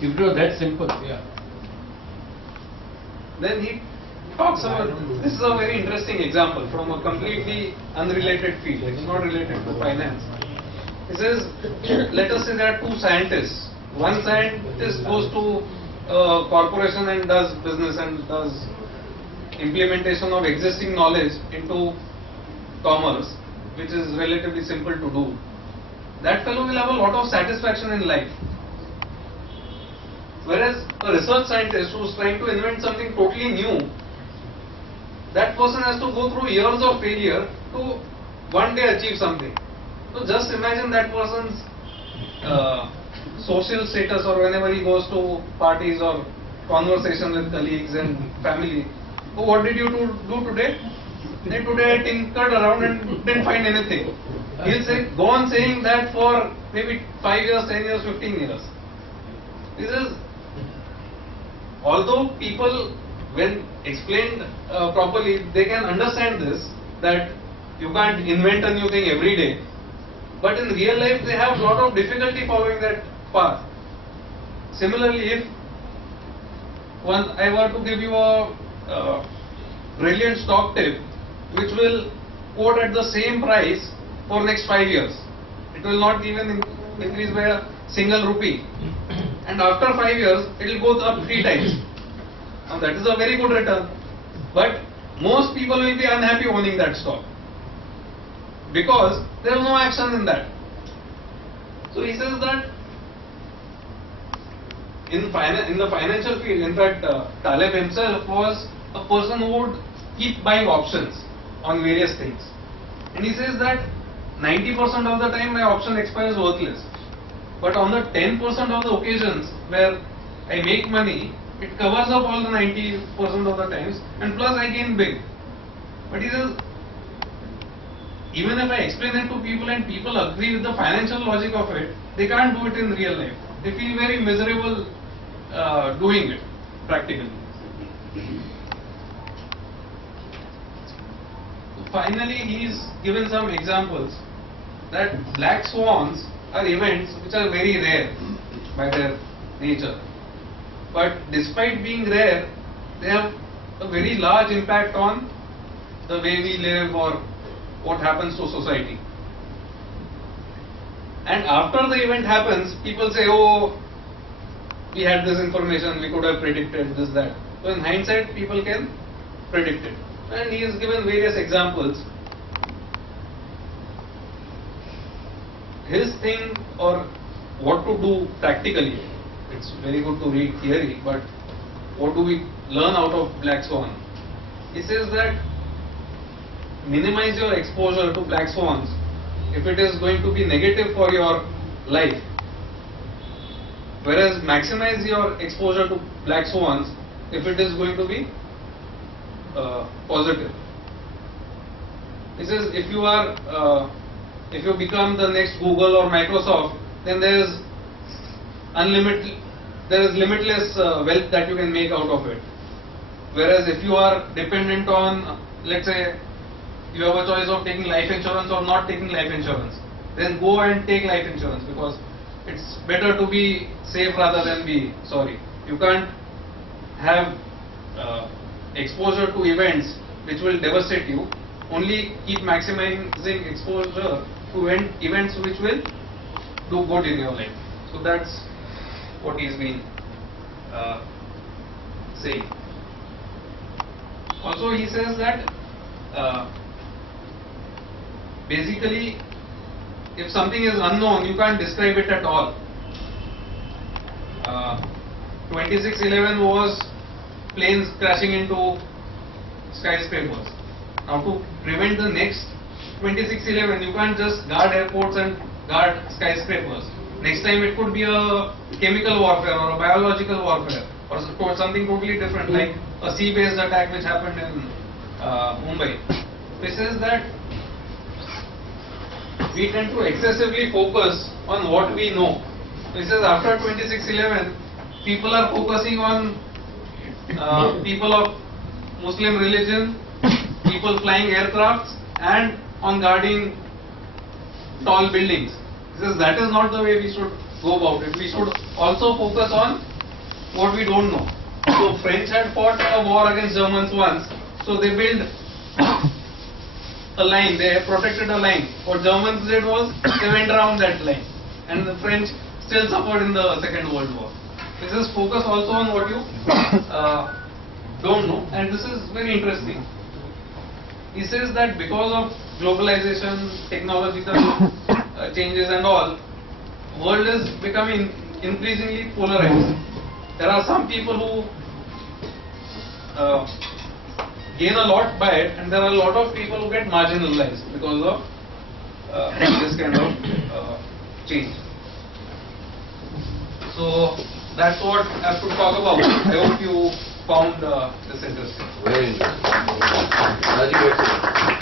If it was that simple, yeah. Then he talks about, this is a very interesting example from a completely unrelated field. It's not related to finance. He says, let us say there are two scientists. One scientist goes to a corporation and does business and does implementation of existing knowledge into commerce, which is relatively simple to do. That fellow will have a lot of satisfaction in life. Whereas a research scientist who's trying to invent something totally new, that person has to go through years of failure to one day achieve something. So just imagine that person's social status, or whenever he goes to parties or conversation with colleagues and family. Oh, what did you do today? Today I tinkered around and didn't find anything. He'll say, go on saying that for maybe 5 years, 10 years, 15 years. This is, although people, when explained properly, they can understand this, that you can't invent a new thing every day. But in real life, they have a lot of difficulty following that path. Similarly, if I were to give you a brilliant stock tip, which will quote at the same price for next 5 years, it will not even increase by a single rupee. And after 5 years, it will go up 3 times. Now that is a very good return. But most people will be unhappy owning that stock, because there is no action in that. So he says that in the financial field, in fact, Taleb himself was a person who would keep buying options on various things. And he says that 90% of the time my option expires worthless. But on the 10% of the occasions where I make money, it covers up all the 90% of the times, and plus I gain big. But he says, even if I explain it to people and people agree with the financial logic of it, they can't do it in real life. They feel very miserable doing it practically. Finally, he's given some examples that black swans are events which are very rare by their nature. But despite being rare, they have a very large impact on the way we live or what happens to society. And after the event happens, people say, oh, we had this information, we could have predicted this, that. So in hindsight, people can predict it. And he has given various examples. His thing, or what to do practically, it's very good to read theory, but what do we learn out of Black Swan? He says that minimize your exposure to black swans if it is going to be negative for your life, whereas maximize your exposure to black swans if it is going to be positive. He says if you become the next Google or Microsoft, then there is limitless wealth that you can make out of it. Whereas if you are dependent on, let's say, you have a choice of taking life insurance or not taking life insurance, then go and take life insurance, because it's better to be safe rather than be sorry. You can't have exposure to events which will devastate you. Only keep maximizing exposure to events which will do good in your life. So that's what he's been saying. Also, he says that basically, if something is unknown, you can't describe it at all. 2611 was planes crashing into skyscrapers. Now, to prevent the next 2611, you can't just guard airports and guard skyscrapers. Next time it could be a chemical warfare or a biological warfare or something totally different, like a sea-based attack which happened in Mumbai. This is that we tend to excessively focus on what we know. This is after 2611, people are focusing on people of Muslim religion, people flying aircrafts, and on guarding tall buildings. He says that is not the way we should go about it. We should also focus on what we don't know. So French had fought a war against Germans once, so they built a line, they protected a line. What Germans did was, they went around that line. And the French still suffered in the Second World War. This is focus also on what you don't know, and this is very interesting. He says that because of globalization, technological changes and all, world is becoming increasingly polarized. There are some people who gain a lot by it, and there are a lot of people who get marginalized because of this kind of change. So that's what I have to talk about. I hope you found this interesting. Very interesting. Rajeev,